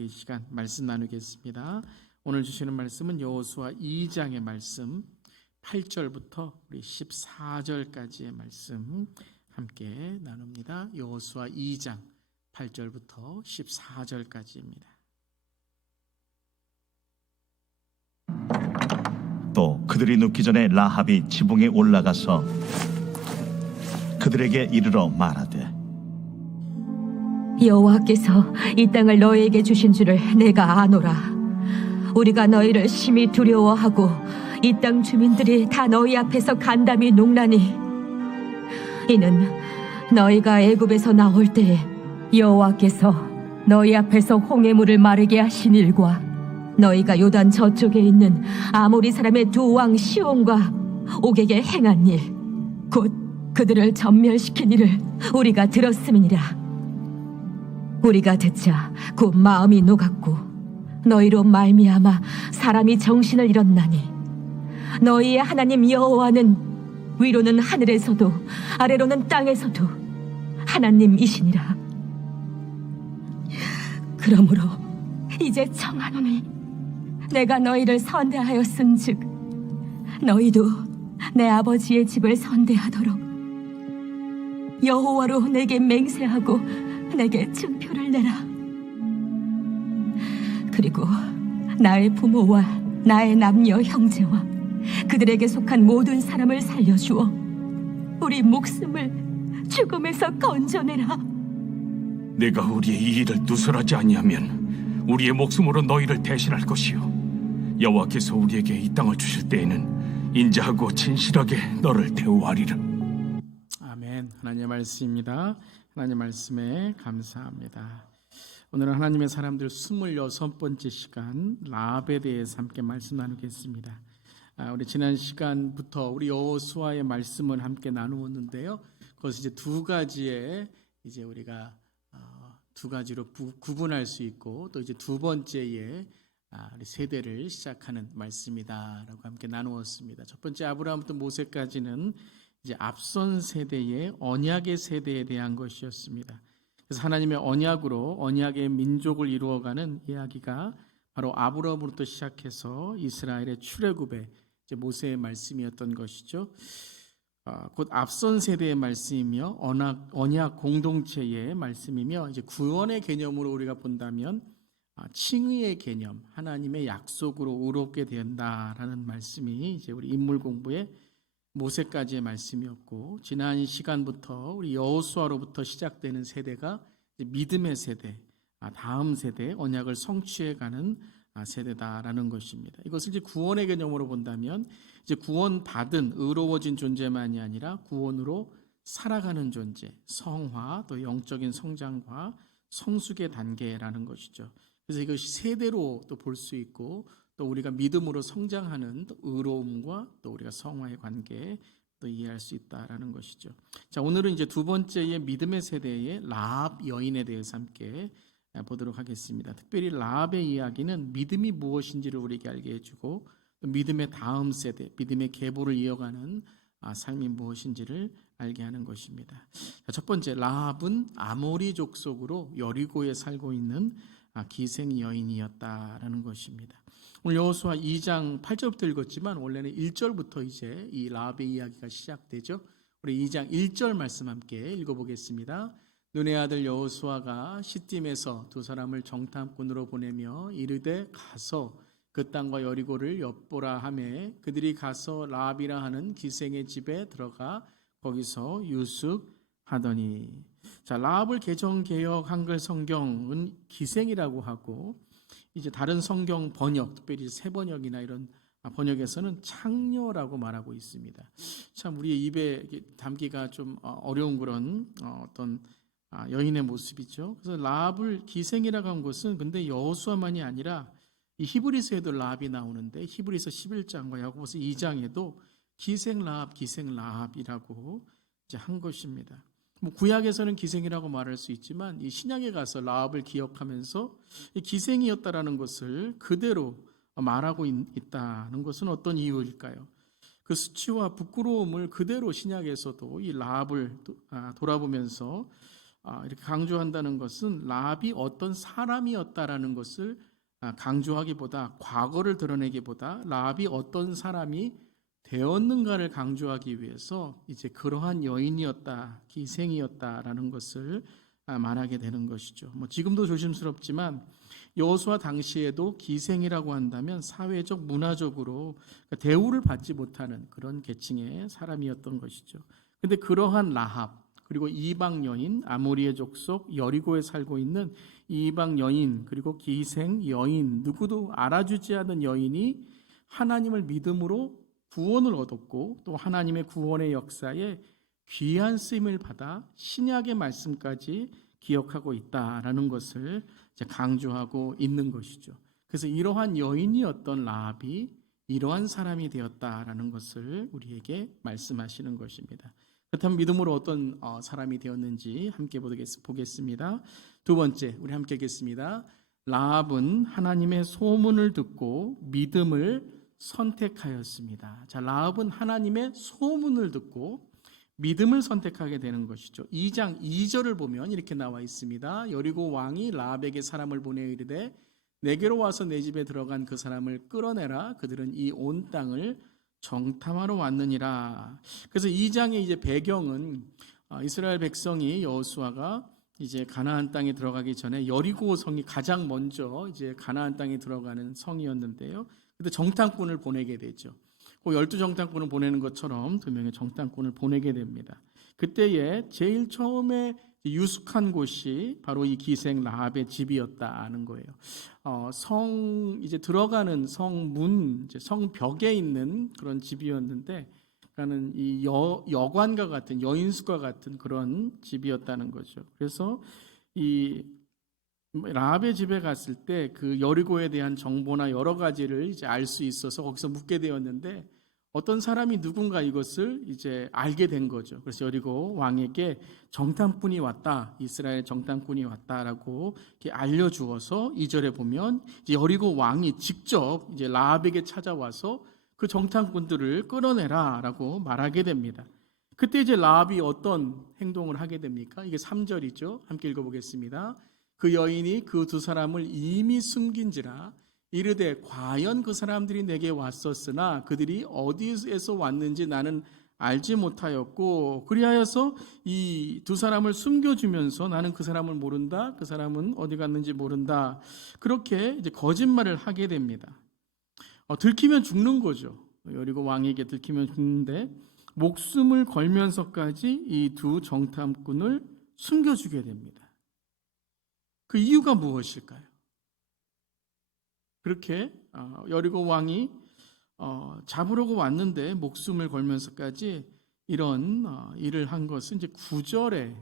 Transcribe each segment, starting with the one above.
함께 이 시간 말씀 나누겠습니다. 오늘 주시는 말씀은 여호수아 2장의 말씀 8절부터 우리 14절까지의 말씀 함께 나눕니다. 여호수아 2장 8절부터 14절까지입니다. 또 그들이 눕기 전에 라합이 지붕에 올라가서 그들에게 이르러 말하되, 여호와께서 이 땅을 너희에게 주신 줄을 내가 아노라. 우리가 너희를 심히 두려워하고 이 땅 주민들이 다 너희 앞에서 간담이 농나니, 이는 너희가 애굽에서 나올 때에 여호와께서 너희 앞에서 홍해 물을 마르게 하신 일과 너희가 요단 저쪽에 있는 아모리 사람의 두 왕 시온과 옥에게 행한 일, 곧 그들을 전멸시킨 일을 우리가 들었음이니라. 우리가 듣자 곧 마음이 녹았고 너희로 말미암아 사람이 정신을 잃었나니, 너희의 하나님 여호와는 위로는 하늘에서도 아래로는 땅에서도 하나님이시니라. 그러므로 이제 청하노니 내가 너희를 선대하였은즉 너희도 내 아버지의 집을 선대하도록 여호와로 내게 맹세하고 내게 증표를 내라. 그리고 나의 부모와 나의 남녀 형제와 그들에게 속한 모든 사람을 살려주어 우리 목숨을 죽음에서 건져내라. 내가 우리의 이 일을 누설하지 아니하면 우리의 목숨으로 너희를 대신할 것이요, 여호와께서 우리에게 이 땅을 주실 때에는 인자하고 진실하게 너를 대우하리라. 아멘. 하나님의 말씀입니다. 하나님의 말씀에 감사합니다. 오늘은 하나님의 사람들 26번째 시간 라합에 대해서 함께 말씀 나누겠습니다. 우리 지난 시간부터 우리 여호수아의 말씀을 함께 나누었는데요. 그것을 이제 두 가지의 이제 우리가 두 가지로 구분할 수 있고, 또 이제 두 번째의 우리 세대를 시작하는 말씀이다라고 함께 나누었습니다. 첫 번째 아브라함부터 모세까지는 이제 앞선 세대의 언약의 세대에 대한 것이었습니다. 그래서 하나님의 언약으로 언약의 민족을 이루어가는 이야기가 바로 아브라함으로부터 시작해서 이스라엘의 출애굽의 이제 모세의 말씀이었던 것이죠. 곧 앞선 세대의 말씀이며 언약 공동체의 말씀이며, 이제 구원의 개념으로 우리가 본다면 칭의의 개념, 하나님의 약속으로 의롭게 된다라는 말씀이 이제 우리 인물 공부의 모세까지의 말씀이었고, 지난 시간부터 우리 여호수아로부터 시작되는 세대가 이제 믿음의 세대, 다음 세대 언약을 성취해가는 세대다라는 것입니다. 이것을 이제 구원의 개념으로 본다면 이제 구원받은 의로워진 존재만이 아니라 구원으로 살아가는 존재, 성화, 또 영적인 성장과 성숙의 단계라는 것이죠. 그래서 이것이 세대로 또 볼 수 있고, 또 우리가 믿음으로 성장하는 또 의로움과 또 우리가 성화의 관계 또 이해할 수 있다라는 것이죠. 자, 오늘은 이제 두 번째의 믿음의 세대의 라합 여인에 대해서 함께 보도록 하겠습니다. 특별히 라합의 이야기는 믿음이 무엇인지를 우리에게 알게 해주고, 또 믿음의 다음 세대, 믿음의 계보를 이어가는 삶이 무엇인지를 알게 하는 것입니다. 자, 첫 번째, 라합은 아모리 족속으로 여리고에 살고 있는 기생 여인이었다라는 것입니다. 오늘 여호수아 2장 8절부터 읽었지만 원래는 1절부터 이제 이 라합의 이야기가 시작되죠. 우리 2장 1절 말씀 함께 읽어보겠습니다. 눈의 아들 여호수아가 시딤에서 두 사람을 정탐꾼으로 보내며 이르되 가서 그 땅과 여리고를 엿보라 하매, 그들이 가서 라합이라 하는 기생의 집에 들어가 거기서 유숙하더니. 자, 라합을 개정개역 한글 성경은 기생이라고 하고, 이제 다른 성경 번역, 특별히 새 번역이나 이런 번역에서는 창녀라고 말하고 있습니다. 참 우리의 입에 담기가 좀 어려운 그런 어떤 여인의 모습이죠. 그래서 라합을 기생이라고 한 것은 근데 여호수아만이 아니라 이 히브리서에도 라합이 나오는데, 히브리서 11장과 야고보서 2장에도 기생 라합이라고 이제 한 것입니다. 뭐 구약에서는 기생이라고 말할 수 있지만 이 신약에 가서 라합을 기억하면서 기생이었다라는 것을 그대로 말하고 있다는 것은 어떤 이유일까요? 그 수치와 부끄러움을 그대로 신약에서도 이 라합을 돌아보면서 이렇게 강조한다는 것은 라합이 어떤 사람이었다라는 것을 강조하기보다, 과거를 드러내기보다 라합이 어떤 사람이 되었는가를 강조하기 위해서 이제 그러한 여인이었다, 기생이었다라는 것을 말하게 되는 것이죠. 지금도 조심스럽지만 여호수아 당시에도 기생이라고 한다면 사회적, 문화적으로 대우를 받지 못하는 그런 계층의 사람이었던 것이죠. 근데 그러한 라합, 그리고 이방 여인, 아모리의 족속 여리고에 살고 있는 이방 여인, 그리고 기생 여인, 누구도 알아주지 않은 여인이 하나님을 믿음으로 구원을 얻었고, 또 하나님의 구원의 역사에 귀한 쓰임을 받아 신약의 말씀까지 기억하고 있다라는 것을 이제 강조하고 있는 것이죠. 그래서 이러한 여인이었던 라합이 이러한 사람이 되었다라는 것을 우리에게 말씀하시는 것입니다. 그렇다면 믿음으로 어떤 사람이 되었는지 함께 보겠습니다. 두 번째, 우리 함께 읽겠습니다. 라합은 하나님의 소문을 듣고 믿음을 선택하였습니다. 자, 라합은 하나님의 소문을 듣고 믿음을 선택하게 되는 것이죠. 2장 2절을 보면 이렇게 나와 있습니다. 여리고 왕이 라합에게 사람을 보내 이르되 내게로 와서 내 집에 들어간 그 사람을 끌어내라. 그들은 이 온 땅을 정탐하러 왔느니라. 그래서 2장의 이제 배경은 이스라엘 백성이 여호수아가 이제 가나안 땅에 들어가기 전에 여리고 성이 가장 먼저 이제 가나안 땅에 들어가는 성이었는데요. 그때 정탐꾼을 보내게 되죠. 그 12정탐꾼을 보내는 것처럼 2명의 정탐꾼을 보내게 됩니다. 그때에 제일 처음에 유숙한 곳이 바로 이 기생 라합의 집이었다는 거예요. 이제 들어가는 성문, 이제 성벽에 있는 그런 집이었는데, 그러니까는 이 여관과 같은, 여인숙과 같은 그런 집이었다는 거죠. 그래서 이 라합의 집에 갔을 때 그 여리고에 대한 정보나 여러 가지를 이제 알 수 있어서 거기서 묵게 되었는데, 어떤 사람이 누군가 이것을 이제 알게 된 거죠. 그래서 여리고 왕에게 정탐꾼이 왔다, 이스라엘 정탐꾼이 왔다라고 이렇게 알려주어서 2절에 보면 이제 여리고 왕이 직접 이제 라합에게 찾아와서 그 정탐꾼들을 끌어내라라고 말하게 됩니다. 그때 이제 라합이 어떤 행동을 하게 됩니까? 이게 3절이죠. 함께 읽어보겠습니다. 그 여인이 그 두 사람을 이미 숨긴지라 이르되 과연 그 사람들이 내게 왔었으나 그들이 어디에서 왔는지 나는 알지 못하였고 그리하여서 이 두 사람을 숨겨주면서 나는 그 사람을 모른다, 그 사람은 어디 갔는지 모른다, 그렇게 이제 거짓말을 하게 됩니다. 들키면 죽는 거죠. 여리고 왕에게 들키면 죽는데 목숨을 걸면서까지 이 두 정탐꾼을 숨겨주게 됩니다. 그 이유가 무엇일까요? 그렇게 여리고 왕이 잡으려고 왔는데 목숨을 걸면서까지 이런 일을 한 것은 이제 9절에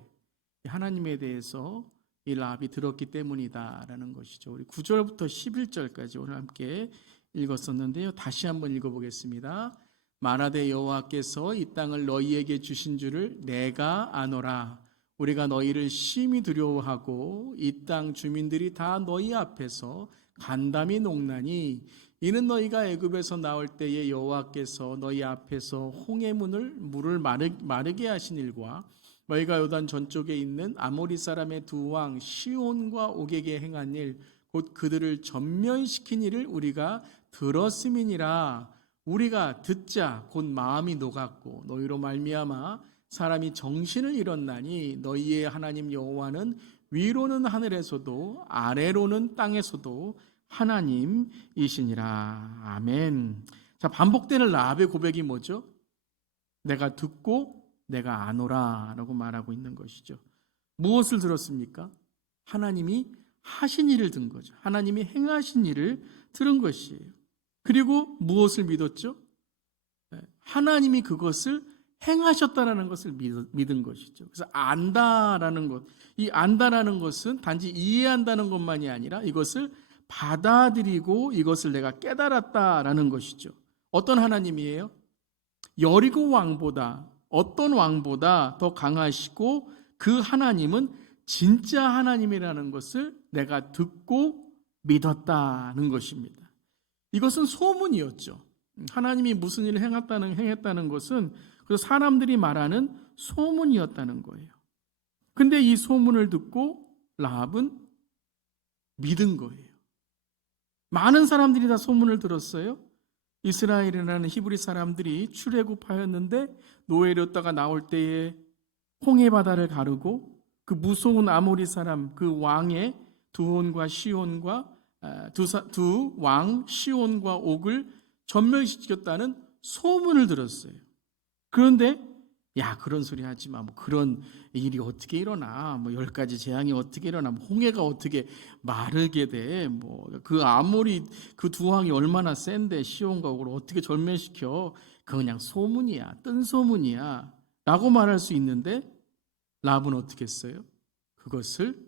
하나님에 대해서 이 라합이 들었기 때문이다라는 것이죠. 우리 9절부터 11절까지 오늘 함께 읽었었는데요. 다시 한번 읽어보겠습니다. 말하되 여호와께서 이 땅을 너희에게 주신 줄을 내가 아노라. 우리가 너희를 심히 두려워하고 이 땅 주민들이 다 너희 앞에서 간담이 녹나니 이는 너희가 애굽에서 나올 때에 여호와께서 너희 앞에서 홍해문을 물을 마르게 하신 일과 너희가 요단 전쪽에 있는 아모리 사람의 두 왕 시온과 옥에게 행한 일 곧 그들을 전면시킨 일을 우리가 들었음이니라. 우리가 듣자 곧 마음이 녹았고 너희로 말미암아 사람이 정신을 잃었나니 너희의 하나님 여호와는 위로는 하늘에서도 아래로는 땅에서도 하나님이시니라. 아멘. 자, 반복되는 라합의 고백이 뭐죠? 내가 듣고 내가 아노라 라고 말하고 있는 것이죠. 무엇을 들었습니까? 하나님이 하신 일을 든 거죠. 하나님이 행하신 일을 들은 것이에요. 그리고 무엇을 믿었죠? 하나님이 그것을 행하셨다라는 것을 믿은 것이죠. 그래서 안다라는 것, 이 안다라는 것은 단지 이해한다는 것만이 아니라 이것을 받아들이고 이것을 내가 깨달았다라는 것이죠. 어떤 하나님이에요? 여리고 왕보다, 어떤 왕보다 더 강하시고 그 하나님은 진짜 하나님이라는 것을 내가 듣고 믿었다는 것입니다. 이것은 소문이었죠. 하나님이 무슨 일을 행했다는 것은 그래서 사람들이 말하는 소문이었다는 거예요. 근데 이 소문을 듣고 라합은 믿은 거예요. 많은 사람들이 다 소문을 들었어요. 이스라엘이라는 히브리 사람들이 출애굽하였는데 노예였다가 나올 때에 홍해 바다를 가르고 그 무서운 아모리 사람 그 왕의 두혼과 시혼과 두 왕 시혼과 옥을 전멸시켰다는 소문을 들었어요. 그런데 야, 그런 소리 하지 마. 뭐 그런 일이 어떻게 일어나? 뭐 10가지 재앙이 어떻게 일어나? 뭐 홍해가 어떻게 마르게 돼? 뭐 그 아무리 그 두 왕이 얼마나 센데 시온과 옥을 어떻게 절멸시켜? 그거 그냥 소문이야. 뜬 소문이야. 라고 말할 수 있는데 라합은 어떻게 했어요? 그것을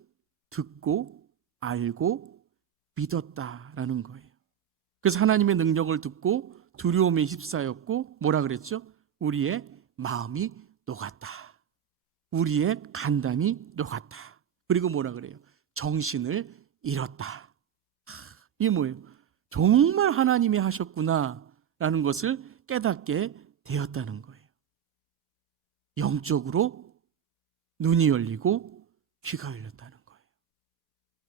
듣고 알고 믿었다라는 거예요. 그래서 하나님의 능력을 듣고 두려움에 휩싸였고 뭐라 그랬죠? 우리의 마음이 녹았다. 우리의 간담이 녹았다. 그리고 뭐라 그래요? 정신을 잃었다. 이게 뭐예요? 정말 하나님이 하셨구나라는 것을 깨닫게 되었다는 거예요. 영적으로 눈이 열리고 귀가 열렸다는 거예요.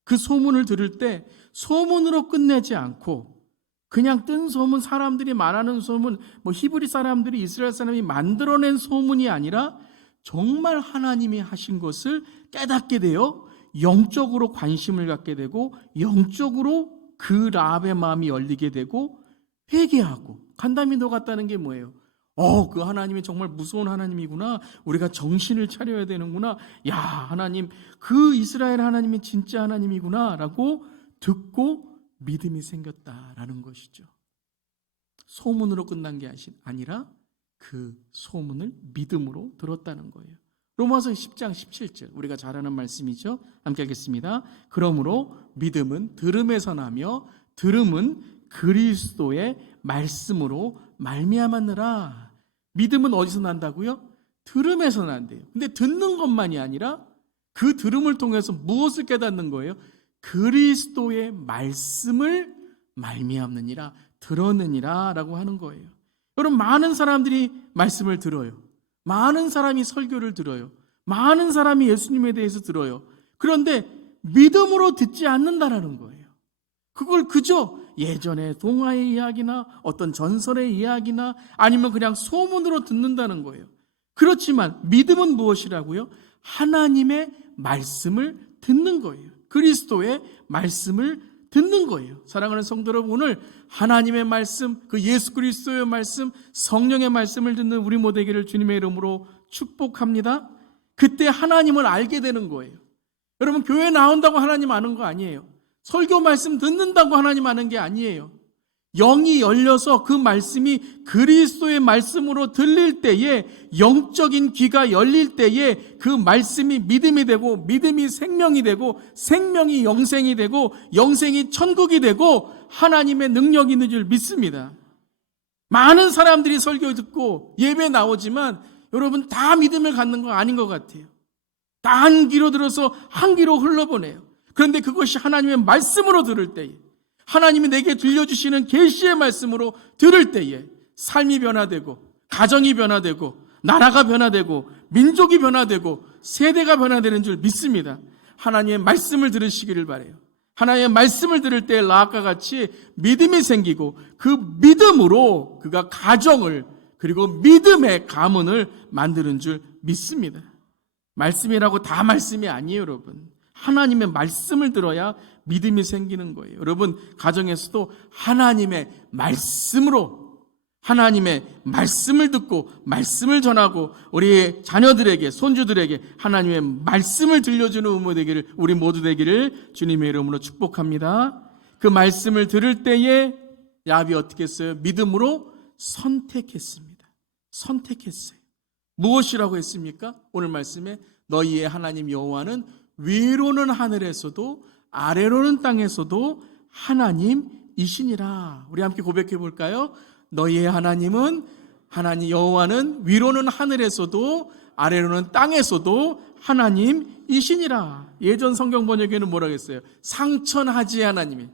그 소문을 들을 때 소문으로 끝내지 않고 그냥 뜬 소문, 사람들이 말하는 소문, 뭐 히브리 사람들이 이스라엘 사람이 만들어낸 소문이 아니라 정말 하나님이 하신 것을 깨닫게 되어 영적으로 관심을 갖게 되고 영적으로 그 라합의 마음이 열리게 되고 회개하고 간담이 녹았다는 게 뭐예요? 그 하나님이 정말 무서운 하나님이구나. 우리가 정신을 차려야 되는구나. 야, 하나님, 그 이스라엘 하나님이 진짜 하나님이구나 라고 듣고 믿음이 생겼다라는 것이죠. 소문으로 끝난 게 아니라 그 소문을 믿음으로 들었다는 거예요. 로마서 10장 17절 우리가 잘 아는 말씀이죠. 함께 하겠습니다. 그러므로 믿음은 들음에서 나며 들음은 그리스도의 말씀으로 말미암았느라. 믿음은 어디서 난다고요? 들음에서 난대요. 근데 듣는 것만이 아니라 그 들음을 통해서 무엇을 깨닫는 거예요? 그리스도의 말씀을 말미암느니라, 들었느니라 라고 하는 거예요. 여러분, 많은 사람들이 말씀을 들어요. 많은 사람이 설교를 들어요. 많은 사람이 예수님에 대해서 들어요. 그런데 믿음으로 듣지 않는다라는 거예요. 그걸 그저 예전의 동화의 이야기나 어떤 전설의 이야기나 아니면 그냥 소문으로 듣는다는 거예요. 그렇지만 믿음은 무엇이라고요? 하나님의 말씀을 듣는 거예요. 그리스도의 말씀을 듣는 거예요. 사랑하는 성도 여러분, 오늘 하나님의 말씀, 그 예수 그리스도의 말씀, 성령의 말씀을 듣는 우리 모두에게를 주님의 이름으로 축복합니다. 그때 하나님을 알게 되는 거예요. 여러분, 교회 나온다고 하나님 아는 거 아니에요. 설교 말씀 듣는다고 하나님 아는 게 아니에요. 영이 열려서 그 말씀이 그리스도의 말씀으로 들릴 때에, 영적인 귀가 열릴 때에 그 말씀이 믿음이 되고, 믿음이 생명이 되고, 생명이 영생이 되고, 영생이 천국이 되고 하나님의 능력이 있는 줄 믿습니다. 많은 사람들이 설교 듣고 예배 나오지만 여러분 다 믿음을 갖는 거 아닌 것 같아요. 다 한 귀로 들어서 한 귀로 흘러보내요. 그런데 그것이 하나님의 말씀으로 들을 때에, 하나님이 내게 들려주시는 계시의 말씀으로 들을 때에 삶이 변화되고, 가정이 변화되고, 나라가 변화되고, 민족이 변화되고, 세대가 변화되는 줄 믿습니다. 하나님의 말씀을 들으시기를 바라요. 하나님의 말씀을 들을 때 라합과 같이 믿음이 생기고 그 믿음으로 그가 가정을, 그리고 믿음의 가문을 만드는 줄 믿습니다. 말씀이라고 다 말씀이 아니에요, 여러분. 하나님의 말씀을 들어야 믿음이 생기는 거예요. 여러분, 가정에서도 하나님의 말씀으로, 하나님의 말씀을 듣고 말씀을 전하고 우리 자녀들에게, 손주들에게 하나님의 말씀을 들려주는 우리 모두 되기를 주님의 이름으로 축복합니다. 그 말씀을 들을 때에 야합이 어떻게 했어요? 믿음으로 선택했습니다. 선택했어요. 무엇이라고 했습니까? 오늘 말씀에 너희의 하나님 여호와는 위로는 하늘에서도 아래로는 땅에서도 하나님이시니라. 우리 함께 고백해 볼까요? 너희의 하나님은, 하나님 여호와는 위로는 하늘에서도 아래로는 땅에서도 하나님이시니라. 예전 성경 번역에는 뭐라고 했어요? 상천하지 하나님이,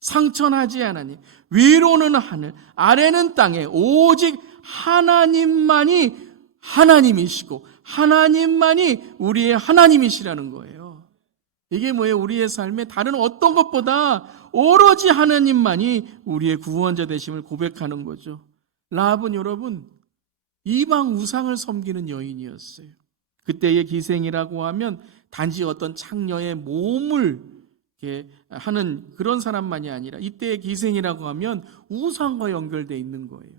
상천하지 하나님, 위로는 하늘, 아래는 땅에 오직 하나님만이 하나님이시고 하나님만이 우리의 하나님이시라는 거예요. 이게 뭐예요? 우리의 삶에 다른 어떤 것보다 오로지 하나님만이 우리의 구원자 되심을 고백하는 거죠. 라합은 여러분 이방 우상을 섬기는 여인이었어요. 그때의 기생이라고 하면 단지 어떤 창녀의 몸을 이렇게 하는 그런 사람만이 아니라 이때의 기생이라고 하면 우상과 연결되어 있는 거예요.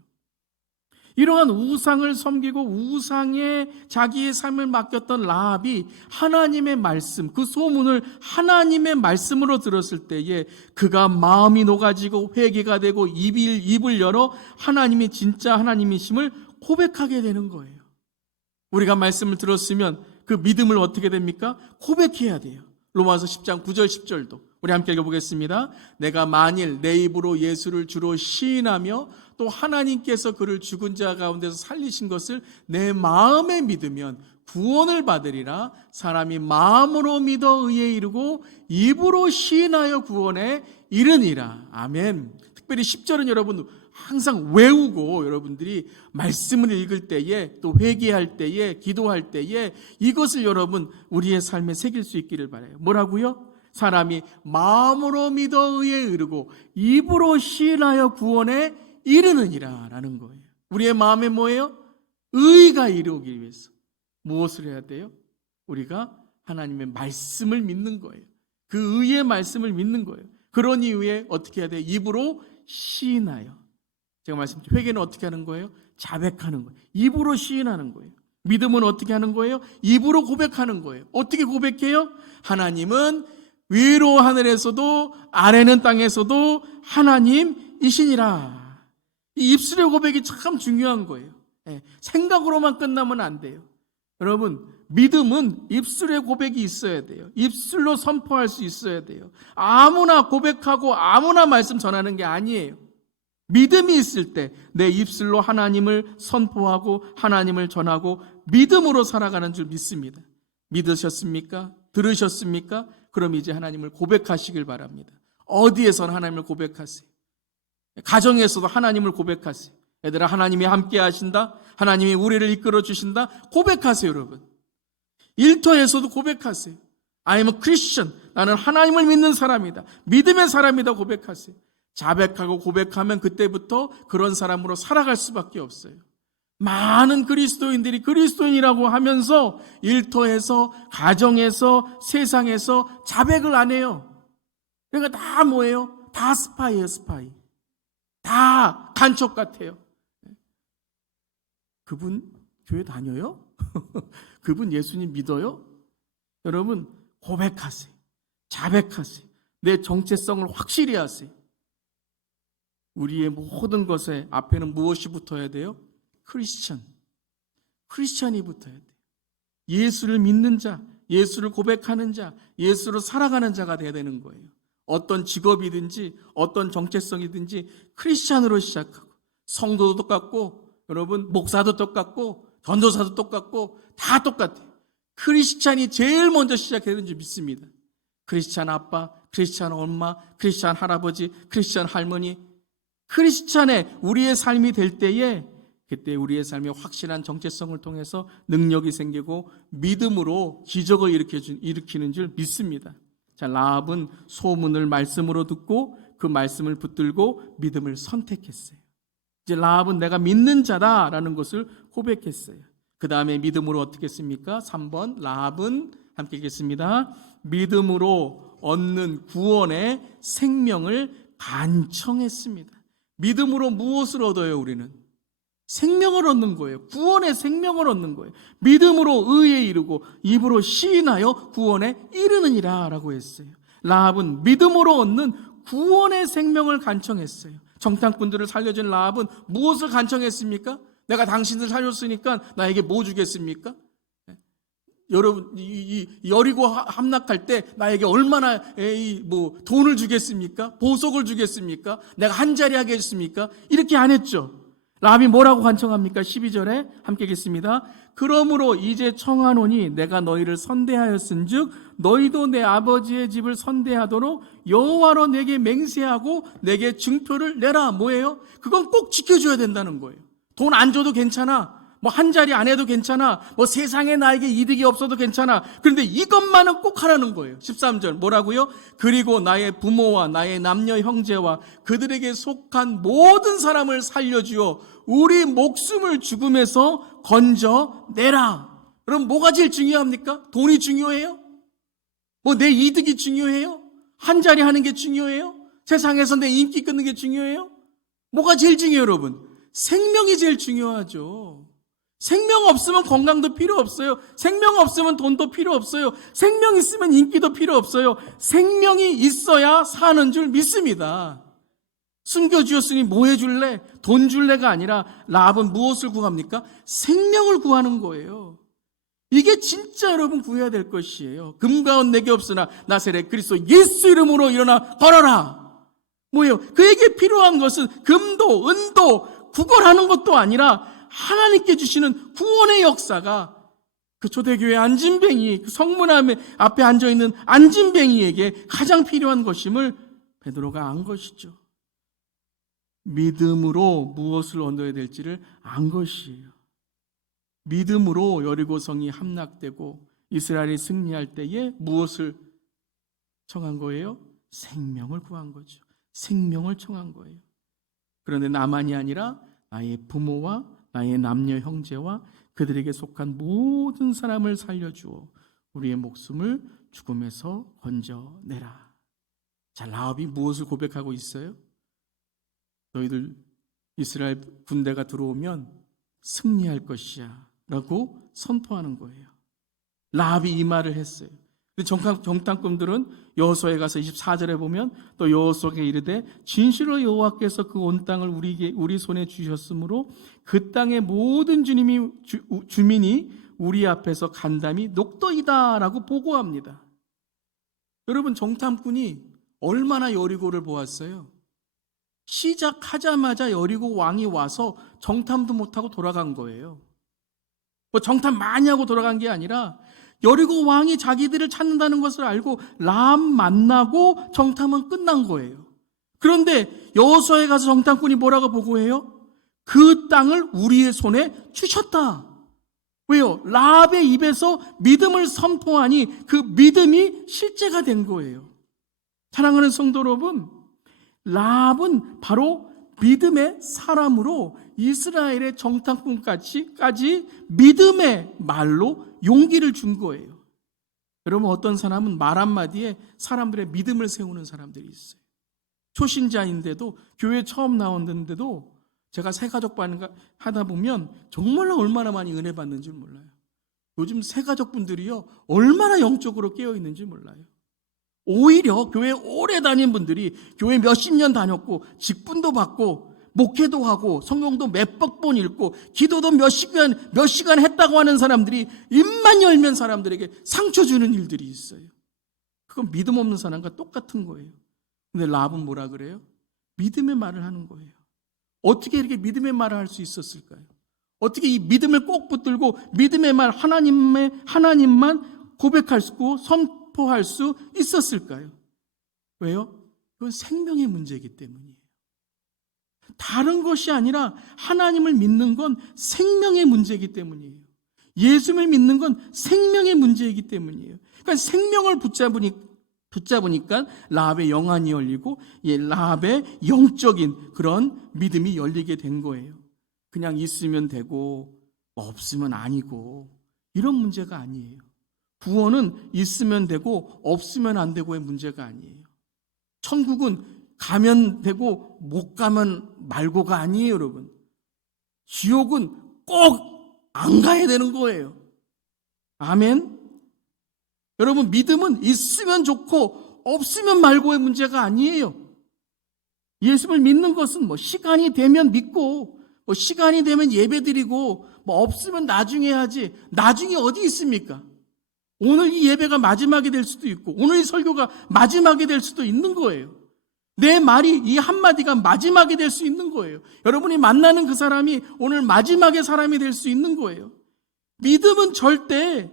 이러한 우상을 섬기고 우상에 자기의 삶을 맡겼던 라합이 하나님의 말씀, 그 소문을 하나님의 말씀으로 들었을 때에 그가 마음이 녹아지고 회개가 되고 입을 열어 하나님이 진짜 하나님이심을 고백하게 되는 거예요. 우리가 말씀을 들었으면 그 믿음을 어떻게 됩니까? 고백해야 돼요. 로마서 10장 9절 10절도 우리 함께 읽어보겠습니다. 내가 만일 내 입으로 예수를 주로 시인하며 또 하나님께서 그를 죽은 자 가운데서 살리신 것을 내 마음에 믿으면 구원을 받으리라. 사람이 마음으로 믿어 의에 이르고 입으로 시인하여 구원에 이르니라. 아멘. 특별히 10절은 여러분 항상 외우고 여러분들이 말씀을 읽을 때에 또 회개할 때에 기도할 때에 이것을 여러분 우리의 삶에 새길 수 있기를 바라요. 뭐라고요? 사람이 마음으로 믿어 의에 이르고 입으로 시인하여 구원에 이르느니라 라는 거예요. 우리의 마음에 뭐예요? 의가 이루기 위해서 무엇을 해야 돼요? 우리가 하나님의 말씀을 믿는 거예요. 그 의의 말씀을 믿는 거예요. 그런 이유에 어떻게 해야 돼요? 입으로 시인하여. 제가 말씀드린 회개는 어떻게 하는 거예요? 자백하는 거예요. 입으로 시인하는 거예요. 믿음은 어떻게 하는 거예요? 입으로 고백하는 거예요. 어떻게 고백해요? 하나님은 위로 하늘에서도 아래는 땅에서도 하나님이시니라. 이 입술의 고백이 참 중요한 거예요. 생각으로만 끝나면 안 돼요. 여러분 믿음은 입술의 고백이 있어야 돼요. 입술로 선포할 수 있어야 돼요. 아무나 고백하고 아무나 말씀 전하는 게 아니에요. 믿음이 있을 때 내 입술로 하나님을 선포하고 하나님을 전하고 믿음으로 살아가는 줄 믿습니다. 믿으셨습니까? 들으셨습니까? 그럼 이제 하나님을 고백하시길 바랍니다. 어디에서는 하나님을 고백하세요. 가정에서도 하나님을 고백하세요. 얘들아 하나님이 함께 하신다. 하나님이 우리를 이끌어 주신다. 고백하세요 여러분. 일터에서도 고백하세요. I am a Christian. 나는 하나님을 믿는 사람이다. 믿음의 사람이다 고백하세요. 자백하고 고백하면 그때부터 그런 사람으로 살아갈 수밖에 없어요. 많은 그리스도인들이 그리스도인이라고 하면서 일터에서 가정에서 세상에서 자백을 안 해요. 그러니까 다 뭐예요? 다 스파이예요. 스파이. 다 간첩 같아요. 그분 교회 다녀요? 그분 예수님 믿어요? 여러분 고백하세요. 자백하세요. 내 정체성을 확실히 하세요. 우리의 모든 것에 앞에는 무엇이 붙어야 돼요? 크리스천이 붙어야 돼요. 예수를 믿는 자, 예수를 고백하는 자, 예수로 살아가는 자가 되어야 되는 거예요. 어떤 직업이든지 어떤 정체성이든지 크리스천으로 시작하고 성도도 똑같고 여러분 목사도 똑같고 전도사도 똑같고 다 똑같아요. 크리스찬이 제일 먼저 시작해야 되는 줄 믿습니다. 크리스찬 아빠, 크리스찬 엄마, 크리스찬 할아버지, 크리스찬 할머니 크리스찬의 우리의 삶이 될 때에 그때 우리의 삶에 확실한 정체성을 통해서 능력이 생기고 믿음으로 기적을 일으키는 줄 믿습니다. 자, 라합은 소문을 말씀으로 듣고 그 말씀을 붙들고 믿음을 선택했어요. 이제 라합은 내가 믿는 자다라는 것을 고백했어요. 그 다음에 믿음으로 어떻게 했습니까? 3번 라합은 함께 읽겠습니다. 믿음으로 얻는 구원의 생명을 간청했습니다. 믿음으로 무엇을 얻어요 우리는? 생명을 얻는 거예요. 구원의 생명을 얻는 거예요. 믿음으로 의에 이르고 입으로 시인하여 구원에 이르느니라 라고 했어요. 라합은 믿음으로 얻는 구원의 생명을 간청했어요. 정탐꾼들을 살려준 라합은 무엇을 간청했습니까? 내가 당신을 살렸으니까 나에게 뭐 주겠습니까? 여러분 이 여리고 함락할 때 나에게 얼마나 돈을 주겠습니까? 보석을 주겠습니까? 내가 한 자리 하겠습니까? 이렇게 안 했죠. 라합이 뭐라고 간청합니까? 12절에 함께 읽겠습니다. 그러므로 이제 청하노니 내가 너희를 선대하였은즉 너희도 내 아버지의 집을 선대하도록 여호와로 내게 맹세하고 내게 증표를 내라. 뭐예요? 그건 꼭 지켜줘야 된다는 거예요. 돈 안 줘도 괜찮아. 뭐 한 자리 안 해도 괜찮아. 뭐 세상에 나에게 이득이 없어도 괜찮아. 그런데 이것만은 꼭 하라는 거예요. 13절 뭐라고요? 그리고 나의 부모와 나의 남녀 형제와 그들에게 속한 모든 사람을 살려주어 우리 목숨을 죽음에서 건져내라. 그럼 뭐가 제일 중요합니까? 돈이 중요해요? 뭐 내 이득이 중요해요? 한 자리 하는 게 중요해요? 세상에서 내 인기 끊는 게 중요해요? 뭐가 제일 중요해요, 여러분? 생명이 제일 중요하죠. 생명 없으면 건강도 필요 없어요. 생명 없으면 돈도 필요 없어요. 생명 있으면 인기도 필요 없어요. 생명이 있어야 사는 줄 믿습니다. 숨겨주었으니 뭐 해줄래? 돈 줄래가 아니라 라합은 무엇을 구합니까? 생명을 구하는 거예요. 이게 진짜 여러분 구해야 될 것이에요. 금과 은 내게 없으나 나사렛 그리스도 예수 이름으로 일어나 걸어라. 뭐예요? 그에게 필요한 것은 금도 은도 구걸하는 것도 아니라 하나님께 주시는 구원의 역사가 그 초대교회 안진뱅이, 그 성문 앞에 앉아있는 안진뱅이에게 가장 필요한 것임을 베드로가 안 것이죠. 믿음으로 무엇을 얻어야 될지를 안 것이에요. 믿음으로 여리고성이 함락되고 이스라엘이 승리할 때에 무엇을 청한 거예요? 생명을 구한 거죠. 생명을 청한 거예요. 그런데 나만이 아니라 나의 부모와 나의 남녀 형제와 그들에게 속한 모든 사람을 살려주어 우리의 목숨을 죽음에서 건져내라. 자, 라합이 무엇을 고백하고 있어요? 너희들 이스라엘 군대가 들어오면 승리할 것이야 라고 선포하는 거예요. 라합이 이 말을 했어요. 정탐꾼들은 여호수아에 가서 24절에 보면 또 여호수아에게 이르되 진실로 여호와께서 그 온 땅을 우리 손에 주셨으므로 그 땅의 모든 주민이 우리 앞에서 간담이 녹더이다라고 보고합니다. 여러분, 정탐꾼이 얼마나 여리고를 보았어요? 시작하자마자 여리고 왕이 와서 정탐도 못하고 돌아간 거예요. 뭐 정탐 많이 하고 돌아간 게 아니라 여리고 왕이 자기들을 찾는다는 것을 알고 라합 만나고 정탐은 끝난 거예요. 그런데 여호수아에 가서 정탐꾼이 뭐라고 보고해요? 그 땅을 우리의 손에 주셨다. 왜요? 라합의 입에서 믿음을 선포하니 그 믿음이 실제가 된 거예요. 사랑하는 성도 여러분, 라합은 바로 믿음의 사람으로 이스라엘의 정탐꾼까지 믿음의 말로 용기를 준 거예요. 여러분, 어떤 사람은 말 한마디에 사람들의 믿음을 세우는 사람들이 있어요. 초신자인데도 교회 처음 나왔는데도 제가 새가족 하다 보면 정말로 얼마나 많이 은혜 받는지 몰라요. 요즘 새가족분들이요 얼마나 영적으로 깨어 있는지 몰라요. 오히려 교회 오래 다닌 분들이 교회 몇십 년 다녔고 직분도 받고 목회도 하고 성경도 몇백 번 읽고 기도도 몇 시간 했다고 하는 사람들이 입만 열면 사람들에게 상처 주는 일들이 있어요. 그건 믿음 없는 사람과 똑같은 거예요. 근데 라합은 뭐라 그래요? 믿음의 말을 하는 거예요. 어떻게 이렇게 믿음의 말을 할 수 있었을까요? 어떻게 이 믿음을 꼭 붙들고 믿음의 말 하나님만 고백할 수 있고 선포할 수 있었을까요? 왜요? 그건 생명의 문제이기 때문이에요. 다른 것이 아니라 하나님을 믿는 건 생명의 문제이기 때문이에요. 예수를 믿는 건 생명의 문제이기 때문이에요. 그러니까 생명을 붙잡으니까 라합의 영안이 열리고 라합의 영적인 그런 믿음이 열리게 된 거예요. 그냥 있으면 되고 없으면 아니고 이런 문제가 아니에요. 구원은 있으면 되고 없으면 안 되고의 문제가 아니에요. 천국은 가면 되고 못 가면 말고가 아니에요, 여러분. 지옥은 꼭 안 가야 되는 거예요. 아멘. 여러분, 믿음은 있으면 좋고 없으면 말고의 문제가 아니에요. 예수를 믿는 것은 뭐 시간이 되면 믿고 뭐 시간이 되면 예배드리고 뭐 없으면 나중에 하지. 나중에 어디 있습니까? 오늘 이 예배가 마지막이 될 수도 있고 오늘 이 설교가 마지막이 될 수도 있는 거예요. 내 말이 이 한마디가 마지막이 될 수 있는 거예요. 여러분이 만나는 그 사람이 오늘 마지막의 사람이 될 수 있는 거예요. 믿음은 절대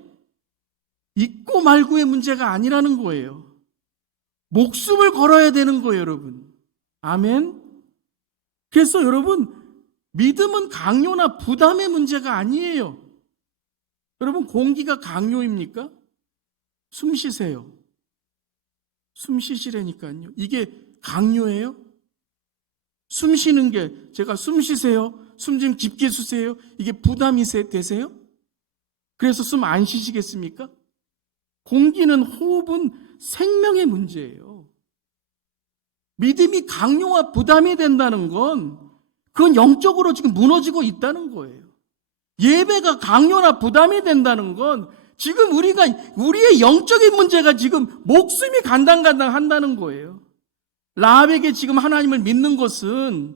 있고 말고의 문제가 아니라는 거예요. 목숨을 걸어야 되는 거예요, 여러분. 아멘. 그래서 여러분, 믿음은 강요나 부담의 문제가 아니에요. 여러분, 공기가 강요입니까? 숨 쉬세요. 숨 쉬시라니까요. 이게 강요예요? 숨 쉬는 게, 제가 숨 쉬세요, 숨 좀 깊게 쉬세요, 이게 부담이 되세요? 그래서 숨 안 쉬시겠습니까? 공기는, 호흡은 생명의 문제예요. 믿음이 강요와 부담이 된다는 건 그건 영적으로 지금 무너지고 있다는 거예요. 예배가 강요나 부담이 된다는 건 지금 우리의 영적인 문제가 지금 목숨이 간당간당 한다는 거예요. 라합에게 지금 하나님을 믿는 것은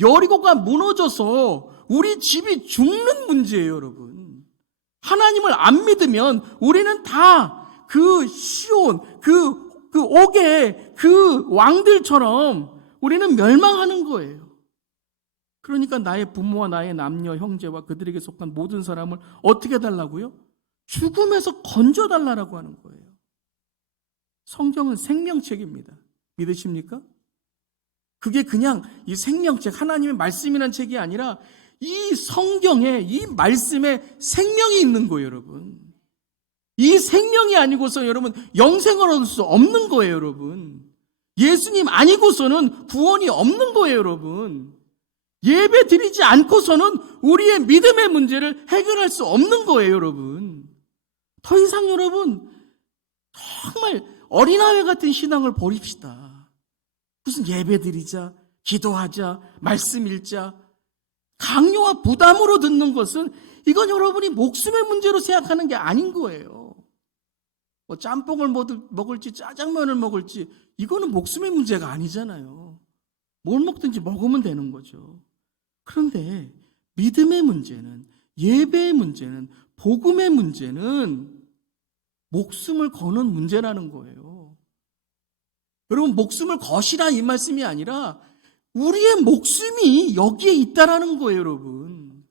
여리고가 무너져서 우리 집이 죽는 문제예요, 여러분. 하나님을 안 믿으면 우리는 다 그 시온, 그 옥의 그 왕들처럼 우리는 멸망하는 거예요. 그러니까 나의 부모와 나의 남녀, 형제와 그들에게 속한 모든 사람을 어떻게 해달라고요? 죽음에서 건져달라고 하는 거예요. 성경은 생명책입니다. 믿으십니까? 그게 그냥 이 생명책, 하나님의 말씀이라는 책이 아니라 이 성경에, 이 말씀에 생명이 있는 거예요, 여러분. 이 생명이 아니고서 여러분 영생을 얻을 수 없는 거예요, 여러분. 예수님 아니고서는 구원이 없는 거예요, 여러분. 예배 드리지 않고서는 우리의 믿음의 문제를 해결할 수 없는 거예요, 여러분. 더 이상 여러분, 정말 어린아이 같은 신앙을 버립시다. 무슨 예배 드리자, 기도하자, 말씀 읽자, 강요와 부담으로 듣는 것은 이건 여러분이 목숨의 문제로 생각하는 게 아닌 거예요. 뭐 짬뽕을 먹을지 짜장면을 먹을지 이거는 목숨의 문제가 아니잖아요. 뭘 먹든지 먹으면 되는 거죠. 그런데 믿음의 문제는, 예배의 문제는, 복음의 문제는 목숨을 거는 문제라는 거예요. 여러분, 목숨을 거시라 이 말씀이 아니라 우리의 목숨이 여기에 있다라는 거예요, 여러분.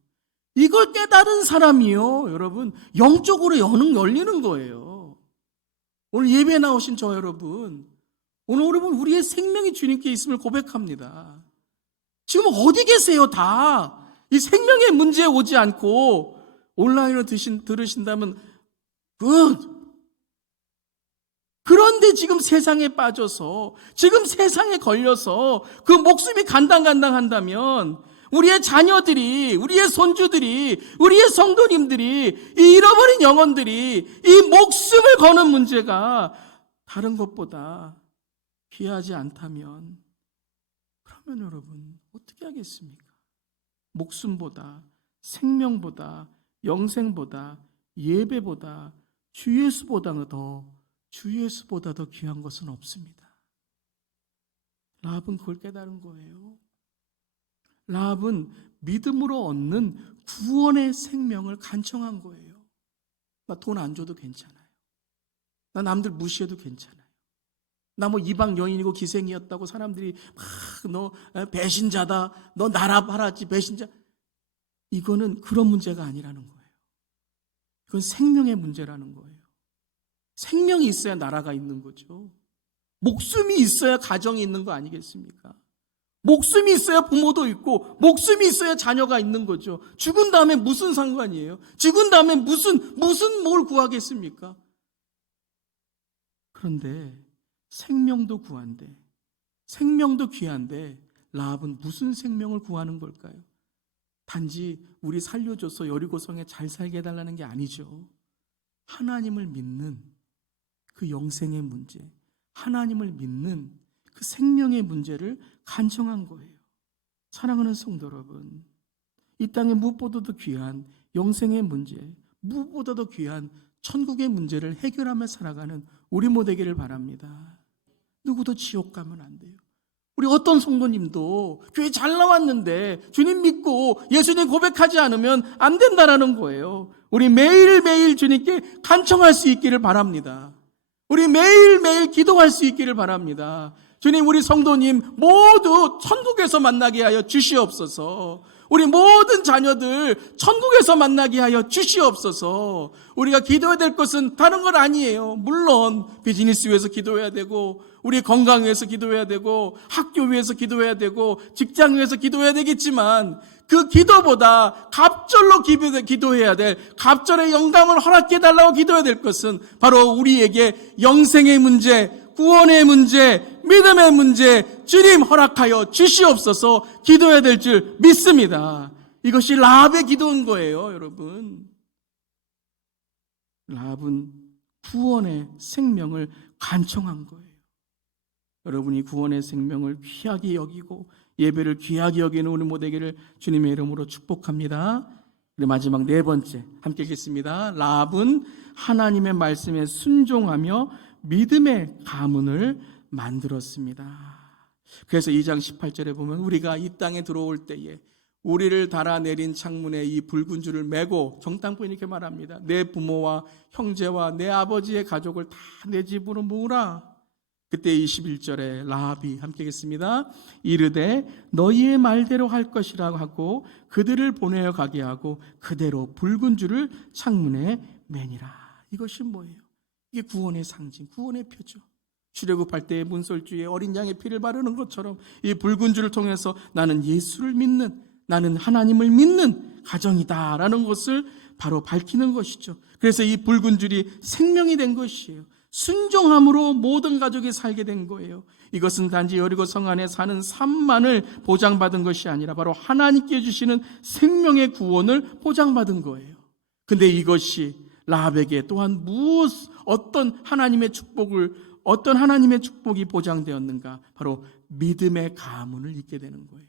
이걸 깨달은 사람이요, 여러분, 영적으로 열리는 거예요. 오늘 예배에 나오신 저 여러분, 오늘 여러분 우리의 생명이 주님께 있음을 고백합니다. 지금 어디 계세요, 다? 이 생명의 문제에 오지 않고 온라인으로 들으신다면 그런데 지금 세상에 빠져서, 지금 세상에 걸려서 그 목숨이 간당간당한다면 우리의 자녀들이, 우리의 손주들이, 우리의 성도님들이, 이 잃어버린 영혼들이 이 목숨을 거는 문제가 다른 것보다 귀하지 않다면, 그러면 여러분 어떻게 하겠습니까? 목숨보다, 생명보다, 영생보다, 예배보다, 주 예수보다 더 귀한 것은 없습니다. 라합은 그걸 깨달은 거예요. 라합은 믿음으로 얻는 구원의 생명을 간청한 거예요. 나 돈 안 줘도 괜찮아요. 나 남들 무시해도 괜찮아요. 나 뭐 이방 여인이고 기생이었다고 사람들이 너 배신자다, 너 나라 팔았지, 배신자. 이거는 그런 문제가 아니라는 거예요. 이건 생명의 문제라는 거예요. 생명이 있어야 나라가 있는 거죠. 목숨이 있어야 가정이 있는 거 아니겠습니까? 목숨이 있어야 부모도 있고, 목숨이 있어야 자녀가 있는 거죠. 죽은 다음에 무슨 상관이에요? 죽은 다음에 무슨 뭘 구하겠습니까? 그런데 생명도 구한데, 생명도 귀한데 라합은 무슨 생명을 구하는 걸까요? 단지 우리 살려줘서 여리고성에 잘 살게 해달라는 게 아니죠. 하나님을 믿는 그 영생의 문제, 하나님을 믿는 그 생명의 문제를 간청한 거예요. 사랑하는 성도 여러분, 이 땅에 무엇보다도 귀한 영생의 문제, 무엇보다도 귀한 천국의 문제를 해결하며 살아가는 우리 모두 되기를 바랍니다. 누구도 지옥 가면 안 돼요. 우리 어떤 성도님도 교회 잘 나왔는데 주님 믿고 예수님 고백하지 않으면 안 된다라는 거예요. 우리 매일매일 주님께 간청할 수 있기를 바랍니다. 우리 매일매일 기도할 수 있기를 바랍니다. 주님, 우리 성도님 모두 천국에서 만나게 하여 주시옵소서. 우리 모든 자녀들 천국에서 만나게 하여 주시옵소서. 우리가 기도해야 될 것은 다른 건 아니에요. 물론 비즈니스 위해서 기도해야 되고, 우리 건강 위해서 기도해야 되고, 학교 위해서 기도해야 되고, 직장 위해서 기도해야 되겠지만, 그 기도보다 갑절로 기도해야 될, 갑절의 영감을 허락해달라고 기도해야 될 것은 바로 우리에게 영생의 문제, 구원의 문제, 믿음의 문제, 주님 허락하여 주시옵소서 기도해야 될 줄 믿습니다. 이것이 라합의 기도인 거예요, 여러분. 라합은 구원의 생명을 간청한 거예요. 여러분이 구원의 생명을 귀하게 여기고 예배를 귀하게 여기는 우리 모두에게를 주님의 이름으로 축복합니다. 그리고 마지막 네 번째 함께 읽겠습니다. 라합은 하나님의 말씀에 순종하며 믿음의 가문을 만들었습니다. 그래서 2장 18절에 보면 우리가 이 땅에 들어올 때에 우리를 달아내린 창문에 이 붉은 줄을 메고, 정탐꾼이 이렇게 말합니다. 내 부모와 형제와 내 아버지의 가족을 다 내 집으로 모으라. 그때 21절에 라합이 함께 하겠습니다. 이르되 너희의 말대로 할 것이라고 하고 그들을 보내어 가게 하고 그대로 붉은 줄을 창문에 매니라. 이것이 뭐예요? 이게 구원의 상징, 구원의 표죠. 출애굽할 때의 문설주에 어린 양의 피를 바르는 것처럼 이 붉은 줄을 통해서 나는 예수를 믿는, 나는 하나님을 믿는 가정이다라는 것을 바로 밝히는 것이죠. 그래서 이 붉은 줄이 생명이 된 것이에요. 순종함으로 모든 가족이 살게 된 거예요. 이것은 단지 여리고 성 안에 사는 삶만을 보장받은 것이 아니라 바로 하나님께 주시는 생명의 구원을 보장받은 거예요. 근데 이것이 라합에게 또한 어떤 하나님의 축복이 보장되었는가? 바로 믿음의 가문을 잇게 되는 거예요.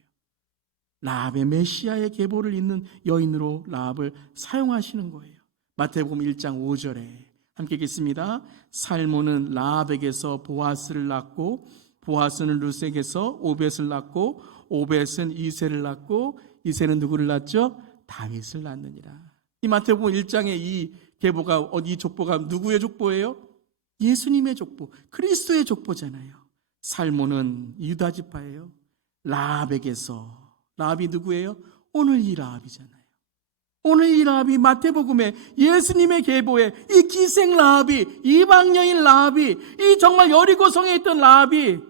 라합의 메시아의 계보를 잇는 여인으로 라합을 사용하시는 거예요. 마태복음 1장 5절에 함께 읽겠습니다. 살몬은 라합에게서 보아스를 낳고, 보아스는 룻에게서 오벳을 낳고, 오벳은 이새를 낳고, 이새는 누구를 낳죠? 다윗을 낳느니라. 이 마태복음 1장의 이 계보가, 이 족보가 누구의 족보예요? 예수님의 족보, 그리스도의 족보잖아요. 살몬은 유다 지파예요. 라합에게서, 라합이 누구예요? 오늘 이 라합이잖아요. 오늘 이 라합이 마태복음에 예수님의 계보에 이 기생 라합이, 이방 여인 라합이, 이 정말 여리고성에 있던 라합이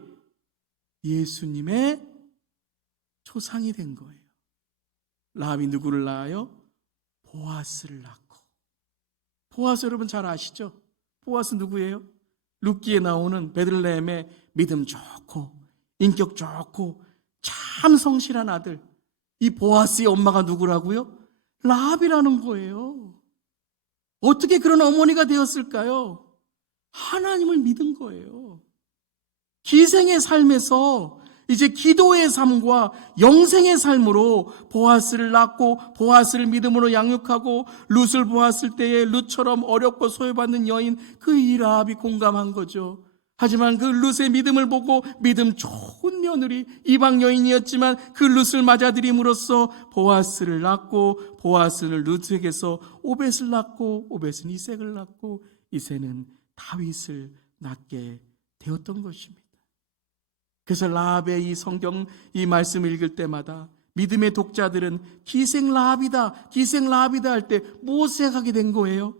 예수님의 조상이 된 거예요. 라합이 누구를 낳아요? 보아스를 낳고. 보아스 여러분 잘 아시죠? 보아스 누구예요? 룻기에 나오는 베들레헴의 믿음 좋고 인격 좋고 참 성실한 아들. 이 보아스의 엄마가 누구라고요? 라합이라는 거예요. 어떻게 그런 어머니가 되었을까요? 하나님을 믿은 거예요. 기생의 삶에서 이제 기도의 삶과 영생의 삶으로 보아스를 낳고 보아스를 믿음으로 양육하고 룻을 보았을 때에 룻처럼 어렵고 소외받는 여인 그 이 라합이 공감한 거죠. 하지만 그 룻의 믿음을 보고 믿음 좋은 며느리 이방 여인이었지만 그 룻을 맞아들임으로써 보아스를 낳고 보아스는 룻에게서 오벳을 낳고 오벳은 이색을 낳고 이색은 다윗을 낳게 되었던 것입니다. 그래서 라합의 이 성경 이 말씀을 읽을 때마다 믿음의 독자들은 기생 라합이다 기생 라합이다 할 때 무엇을 생각하게 된 거예요?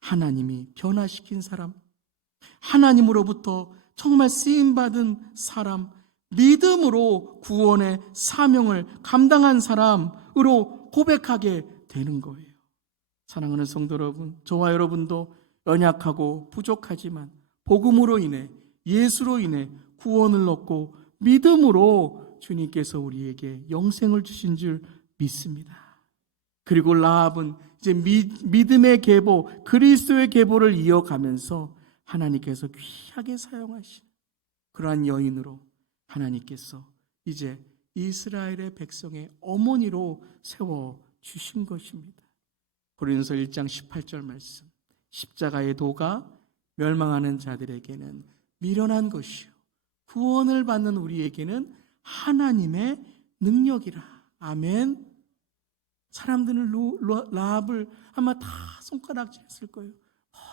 하나님이 변화시킨 사람, 하나님으로부터 정말 쓰임받은 사람, 믿음으로 구원의 사명을 감당한 사람으로 고백하게 되는 거예요. 사랑하는 성도 여러분, 저와 여러분도 연약하고 부족하지만 복음으로 인해 예수로 인해 구원을 얻고 믿음으로 주님께서 우리에게 영생을 주신 줄 믿습니다. 그리고 라합은 이제 믿음의 계보, 그리스도의 계보를 이어가면서 하나님께서 귀하게 사용하신 그러한 여인으로 하나님께서 이제 이스라엘의 백성의 어머니로 세워주신 것입니다. 고린도서 1장 18절 말씀, 십자가의 도가 멸망하는 자들에게는 미련한 것이요 구원을 받는 우리에게는 하나님의 능력이라. 아멘. 사람들은 라합을 아마 다 손가락질했을 거예요.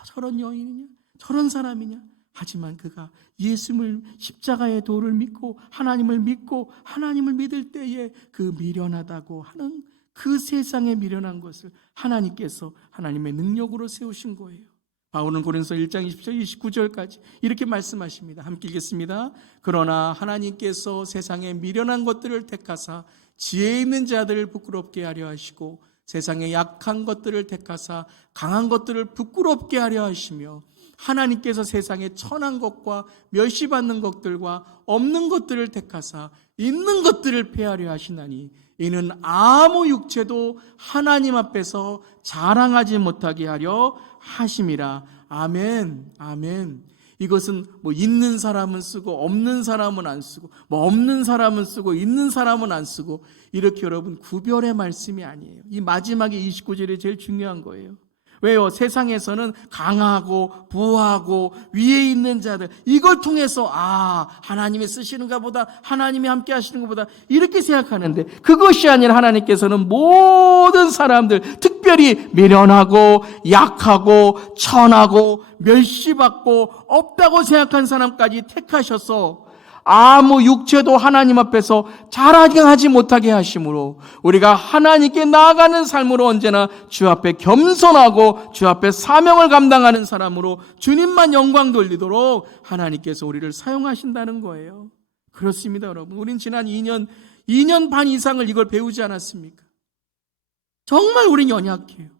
저런 여인이냐? 저런 사람이냐? 하지만 그가 예수님을 십자가의 도를 믿고 하나님을 믿을 때에 그 미련하다고 하는 그 세상에 미련한 것을 하나님께서 하나님의 능력으로 세우신 거예요. 바울은 고린도서 1장 20절 29절까지 이렇게 말씀하십니다. 함께 읽겠습니다. 그러나 하나님께서 세상에 미련한 것들을 택하사 지혜 있는 자들을 부끄럽게 하려 하시고 세상에 약한 것들을 택하사 강한 것들을 부끄럽게 하려 하시며 하나님께서 세상에 천한 것과 멸시받는 것들과 없는 것들을 택하사 있는 것들을 폐하려 하시나니 이는 아무 육체도 하나님 앞에서 자랑하지 못하게 하려 하심이라. 아멘. 아멘. 이것은 뭐 있는 사람은 쓰고 없는 사람은 안 쓰고 뭐 없는 사람은 쓰고 있는 사람은 안 쓰고 이렇게 여러분 구별의 말씀이 아니에요. 이 마지막에 29절이 제일 중요한 거예요. 왜요? 세상에서는 강하고 부하고 위에 있는 자들 이걸 통해서 하나님이 쓰시는가 보다, 하나님이 함께 하시는 것보다 이렇게 생각하는데 그것이 아니라 하나님께서는 모든 사람들, 특별히 미련하고 약하고 천하고 멸시받고 없다고 생각한 사람까지 택하셔서 아무 육체도 하나님 앞에서 자랑하지 못하게 하심으로 우리가 하나님께 나아가는 삶으로 언제나 주 앞에 겸손하고 주 앞에 사명을 감당하는 사람으로 주님만 영광 돌리도록 하나님께서 우리를 사용하신다는 거예요. 그렇습니다, 여러분. 우린 지난 2년 반 이상을 이걸 배우지 않았습니까? 정말 우린 연약해요.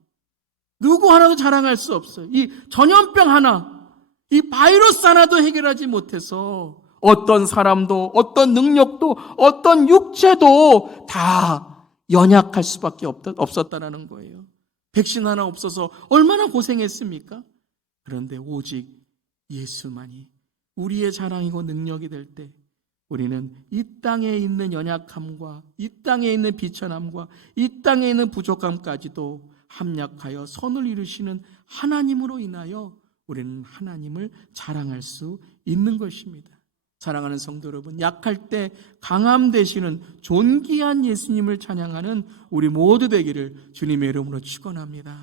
누구 하나도 자랑할 수 없어요. 이 전염병 하나, 이 바이러스 하나도 해결하지 못해서 어떤 사람도, 어떤 능력도, 어떤 육체도 다 연약할 수밖에 없었다는 거예요. 백신 하나 없어서 얼마나 고생했습니까? 그런데 오직 예수만이 우리의 자랑이고 능력이 될 때 우리는 이 땅에 있는 연약함과 이 땅에 있는 비천함과 이 땅에 있는 부족함까지도 합력하여 선을 이루시는 하나님으로 인하여 우리는 하나님을 자랑할 수 있는 것입니다. 사랑하는 성도 여러분, 약할 때 강함 되시는 존귀한 예수님을 찬양하는 우리 모두 되기를 주님의 이름으로 축원합니다.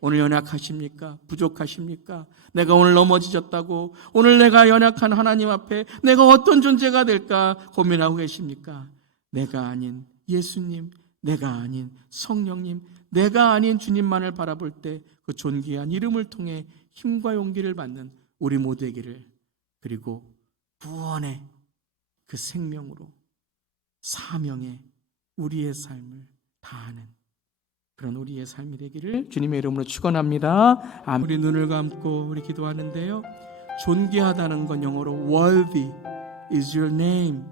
오늘 연약하십니까? 부족하십니까? 내가 오늘 넘어지셨다고, 오늘 내가 연약한 하나님 앞에 내가 어떤 존재가 될까 고민하고 계십니까? 내가 아닌 예수님, 내가 아닌 성령님, 내가 아닌 주님만을 바라볼 때 그 존귀한 이름을 통해 힘과 용기를 받는 우리 모두 되기를, 그리고 구원의 그 생명으로 사명에 우리의 삶을 다하는 그런 우리의 삶이 되기를 주님의 이름으로 축원합니다. 우리 눈을 감고 우리 기도하는데요. 존귀하다는 건 영어로 worthy is your name.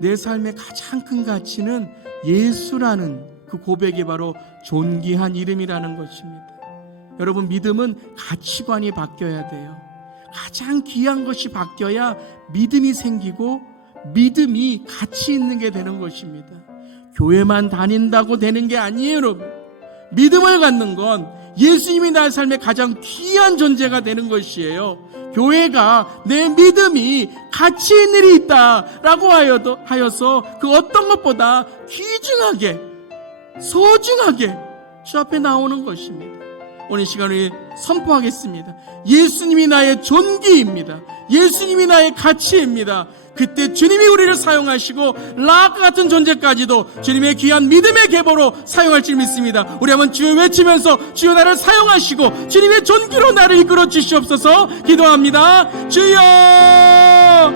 내 삶의 가장 큰 가치는 예수라는 그 고백이 바로 존귀한 이름이라는 것입니다. 여러분, 믿음은 가치관이 바뀌어야 돼요. 가장 귀한 것이 바뀌어야 믿음이 생기고 믿음이 가치 있는 게 되는 것입니다. 교회만 다닌다고 되는 게 아니에요, 여러분. 믿음을 갖는 건 예수님이 나의 삶에 가장 귀한 존재가 되는 것이에요. 교회가 내 믿음이 가치 있는 일이 있다라고 하여서 그 어떤 것보다 귀중하게, 소중하게 주 앞에 나오는 것입니다. 오늘 시간을 선포하겠습니다. 예수님이 나의 존귀입니다. 예수님이 나의 가치입니다. 그때 주님이 우리를 사용하시고 라합과 같은 존재까지도 주님의 귀한 믿음의 계보로 사용할 줄 믿습니다. 우리 한번 주여 외치면서 주여 나를 사용하시고 주님의 존귀로 나를 이끌어 주시옵소서 기도합니다. 주여,